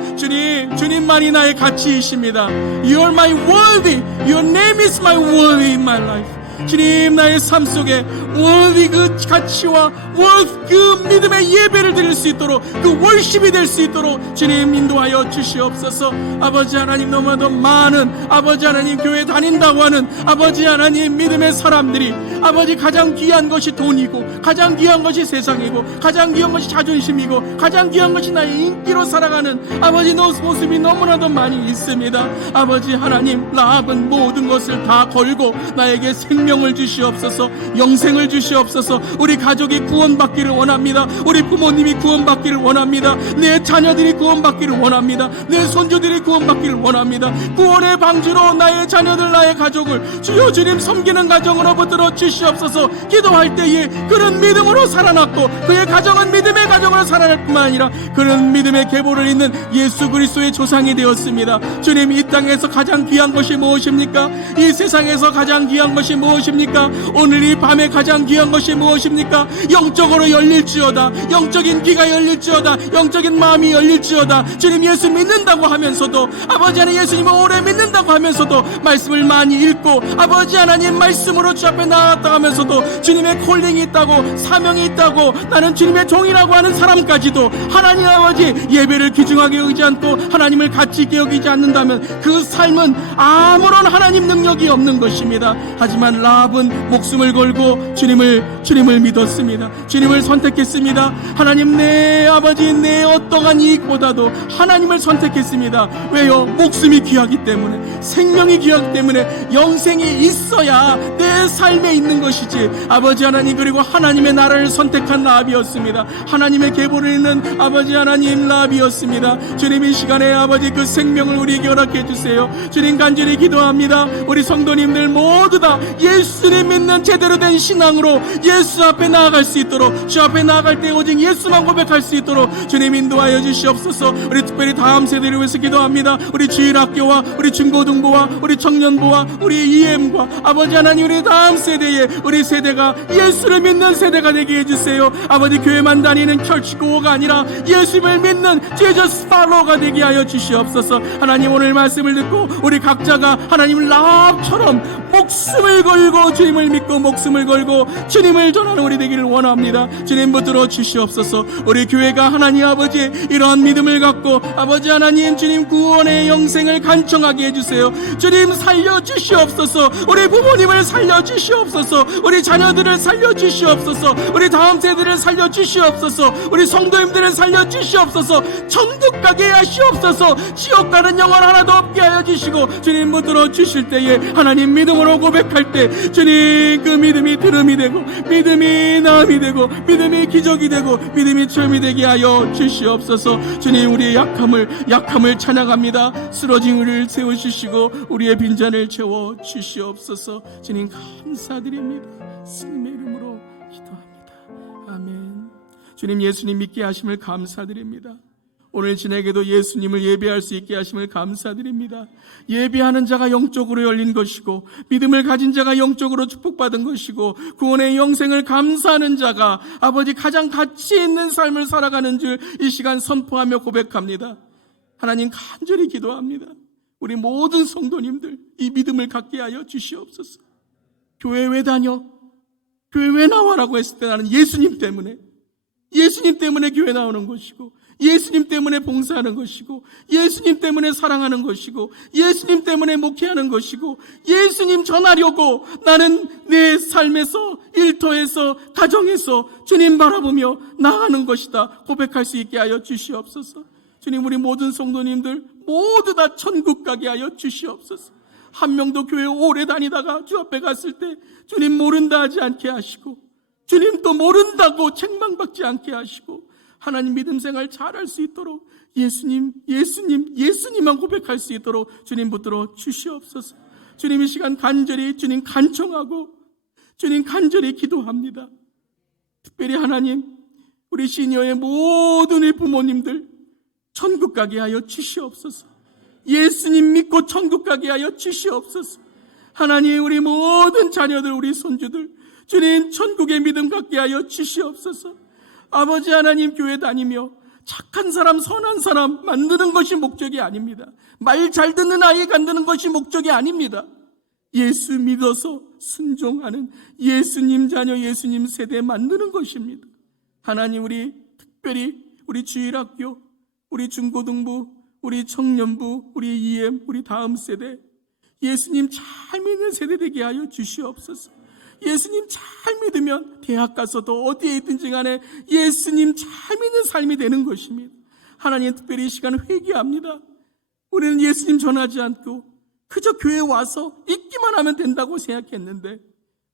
주님만이 나의 가치이십니다. You are my worthy. Your name is my worthy in my life. 주님, 나의 삶 속에 worthy 그 가치와 worth 그 믿음의 예배를 드릴 수 있도록, 그 월십이 될 수 있도록 주님 인도하여 주시옵소서. 아버지 하나님, 너무나도 많은 아버지 하나님 교회 다닌다고 하는 아버지 하나님 믿음의 사람들이 아버지 가장 귀한 것이 돈이고 가장 귀한 것이 세상이고 가장 귀한 것이 자존심이고 가장 귀한 것이 나의 인기로 살아가는 아버지 모습이 너무나도 많이 있습니다. 아버지 하나님, 라합은 모든 것을 다 걸고 나에게 생명을 주시옵소서. 영생을 주시옵소서. 우리 가족이 구원받기를 원합니다. 우리 부모님이 구원받기를 원합니다. 내 자녀들이 구원받기를 원합니다. 내 손주들이 구원받기를 원합니다. 구원의 방주로 나의 자녀들, 나의 가족을 주여 주님 섬기는 가정으로 붙들어 주시옵소서. 기도할 때에 그런 믿음으로 살아났고 그의 가정은 믿음의 가정으로 살아날 뿐만 아니라 그런 믿음의 계보를 잇는 예수 그리스도의 조상이 되었습니다. 주님, 이 땅에서 가장 귀한 것이 무엇입니까? 이 세상에서 가장 귀한 것이 무엇입니까? 오늘 이 밤에 가장 귀한 것이 무엇입니까? 영적으로 열릴지어다. 영적인 귀가 열릴지어다. 영적인 마음이 열릴지어다. 주님, 예수 믿는다고 하면서도, 아버지 하나님 예수님을 오래 믿는다고 하면서도 말씀을 많이 읽고 아버지 하나님 말씀으로 주 앞에 나아갔다 하면서도 주님의 콜링이 있다고, 사명이 있다고, 나는 주님의 종이라고 하는 사람까지도 하나님 아버지 예배를 귀중하게 여기지 않고 하나님을 가치 있게 여기지 않는다면 그 삶은 아무런 하나님 능력이 없는 것입니다. 하지만 라합은 목숨을 걸고 주님을 믿었습니다. 주님을 선택했습니다. 하나님, 내 아버지, 내 어떠한 이익보다도 하나님을 선택했습니다. 왜요? 목숨이 귀하기 때문에, 생명이 귀하기 때문에, 영생이 있어야 내 삶에 있는 것이지. 아버지 하나님, 그리고 하나님의 나라를 선택한 라합이었습니다. 하나님의 계보를 있는 아버지 하나님 라합이었습니다. 주님, 이 시간에 아버지 그 생명을 우리에게 허락해 주세요. 주님, 간절히 기도합니다. 우리 성도님들 모두 다 예수님 믿는 제대로 된 신앙으로 예수 앞에 나아갈 수 있도록, 주 앞에 나아갈 때 오직 예수만 고백할 수 있도록 주님 인도하여 주시옵소서. 우리 특별히 다음 세대를 위해서 기도합니다. 우리 주일학교와 우리 중고등부와 우리 청년부와 우리 EM과 아버지 하나님, 우리 다음 세대에 우리 세대가 예수를 믿는 세대가 되게 해주세요. 아버지, 교회만 다니는 철치고가 아니라 예수를 믿는 제저스 팔로우가 되게 하여 주시옵소서. 하나님, 오늘 말씀을 듣고 우리 각자가 하나님 라합처럼 목숨을 걸고 주님을 믿고 목숨을 걸고 주님을 전하는 우리 되기를 원합니다. 주님, 붙들어 주시옵소서. 우리 교회가 하나님 아버지 이러한 믿음을 갖고 아버지 하나님 주님 구원의 영생을 간청하게 해주세요. 주님, 살려주시옵소서. 우리 부모님을 살려주시옵소서. 우리 자녀들을 살려주시옵소서. 우리 다음 세대를 살려주시옵소서. 우리 성도님들을 살려주시옵소서. 천국 가게 하시옵소서. 지옥 가는 영혼 하나도 없게 하여 주시고 주님, 붙들어 주실 때에 하나님 믿음으로 고백할 때 주님, 그 믿음이 들음이 되고 믿음이 나음이 되고 믿음이 기적이 되고 믿음이 체험이 되게 하여 주시옵소서. 주님, 우리의 약함을 찬양합니다. 쓰러진 우리를 세우시고 우리의 빈잔을 채워 주시옵소서. 주님, 감사드립니다. 주님의 이름으로 기도합니다. 아멘. 주님, 예수님 믿게 하심을 감사드립니다. 오늘 진에게도 예수님을 예배할 수 있게 하심을 감사드립니다. 예배하는 자가 영적으로 열린 것이고 믿음을 가진 자가 영적으로 축복받은 것이고 구원의 영생을 감사하는 자가 아버지 가장 가치 있는 삶을 살아가는 줄 이 시간 선포하며 고백합니다. 하나님, 간절히 기도합니다. 우리 모든 성도님들 이 믿음을 갖게 하여 주시옵소서. 교회 왜 다녀? 교회 왜 나와라고 했을 때 나는 예수님 때문에 교회 나오는 것이고 예수님 때문에 봉사하는 것이고 예수님 때문에 사랑하는 것이고 예수님 때문에 목회하는 것이고 예수님 전하려고 나는 내 삶에서, 일터에서, 가정에서 주님 바라보며 나아가는 것이다 고백할 수 있게 하여 주시옵소서. 주님, 우리 모든 성도님들 모두 다 천국 가게 하여 주시옵소서. 한 명도 교회 오래 다니다가 주 앞에 갔을 때 주님 모른다 하지 않게 하시고 주님 또 모른다고 책망받지 않게 하시고 하나님 믿음 생활 잘할 수 있도록 예수님만 고백할 수 있도록 주님 붙들어 주시옵소서. 주님, 이 시간 간절히 주님 간청하고 주님 간절히 기도합니다. 특별히 하나님, 우리 시니어의 모든 우리 부모님들 천국 가게 하여 주시옵소서. 예수님 믿고 천국 가게 하여 주시옵소서. 하나님, 우리 모든 자녀들, 우리 손주들 주님 천국의 믿음 갖게 하여 주시옵소서. 아버지 하나님, 교회 다니며 착한 사람, 선한 사람 만드는 것이 목적이 아닙니다. 말 잘 듣는 아이 만드는 것이 목적이 아닙니다. 예수 믿어서 순종하는 예수님 자녀, 예수님 세대 만드는 것입니다. 하나님, 우리 특별히 우리 주일학교, 우리 중고등부, 우리 청년부, 우리 EM, 우리 다음 세대 예수님 잘 믿는 세대 되게 하여 주시옵소서. 예수님 잘 믿으면 대학 가서도 어디에 있든지 간에 예수님 잘 믿는 삶이 되는 것입니다. 하나님, 특별히 이 시간 회개합니다. 우리는 예수님 전하지 않고 그저 교회 와서 있기만 하면 된다고 생각했는데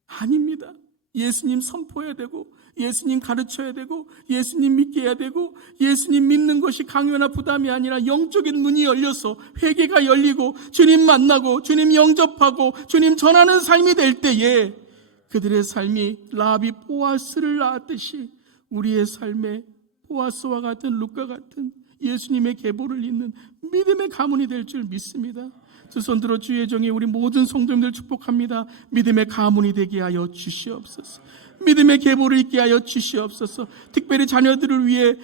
아닙니다. 예수님 선포해야 되고, 예수님 가르쳐야 되고, 예수님 믿게 해야 되고, 예수님 믿는 것이 강요나 부담이 아니라 영적인 문이 열려서 회개가 열리고 주님 만나고 주님 영접하고 주님 전하는 삶이 될 때에 그들의 삶이 라비 보아스를 낳았듯이 우리의 삶에 보아스와 같은 룻과 같은 예수님의 계보를 잇는 믿음의 가문이 될 줄 믿습니다. 두 손 들어 주의 종이 우리 모든 성도님들 축복합니다. 믿음의 가문이 되게 하여 주시옵소서. 믿음의 계보를 있게 하여 주시옵소서. 특별히 자녀들을 위해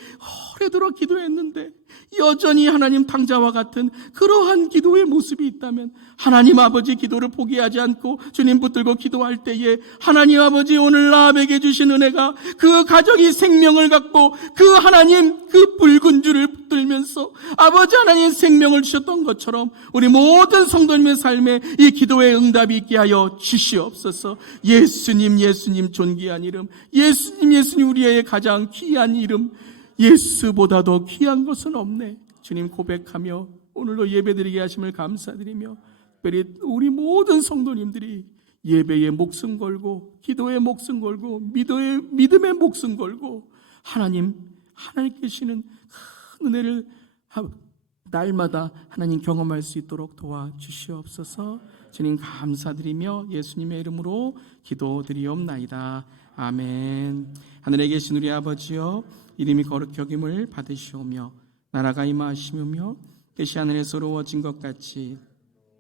오래도록 기도했는데 여전히 하나님 탕자와 같은 그러한 기도의 모습이 있다면 하나님 아버지 기도를 포기하지 않고 주님 붙들고 기도할 때에 하나님 아버지 오늘 라합에게 주신 은혜가 그 가정이 생명을 갖고 그 하나님 그 붉은 줄을 붙들면서 아버지 하나님 생명을 주셨던 것처럼 우리 모든 성도님의 삶에 이 기도의 응답이 있게 하여 주시옵소서. 예수님 예수님 존귀한 이름, 예수님 우리의 가장 귀한 이름, 예수보다 더 귀한 것은 없네. 주님 고백하며 오늘도 예배드리게 하심을 감사드리며 특별히 우리 모든 성도님들이 예배에 목숨 걸고 기도에 목숨 걸고 믿음에 목숨 걸고 하나님께 주시는 큰 은혜를 날마다 하나님 경험할 수 있도록 도와주시옵소서. 주님 감사드리며 예수님의 이름으로 기도드리옵나이다. 아멘. 하늘에 계신 우리 아버지여, 이름이 거룩히 여김을 받으시오며 나라가 임하시며 뜻이 하늘에서 이루어진 것 같이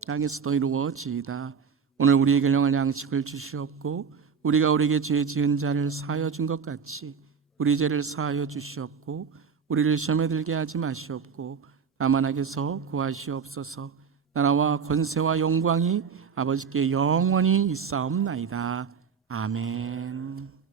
땅에서도 이루어지이다. 오늘 우리에게 일용할 양식을 주시옵고 우리가 우리에게 죄 지은 자를 사하여 준 것 같이 우리 죄를 사하여 주시옵고 우리를 시험에 들게 하지 마시옵고 다만 악에서 구하시옵소서. 나라와 권세와 영광이 아버지께 영원히 있사옵나이다. 아멘.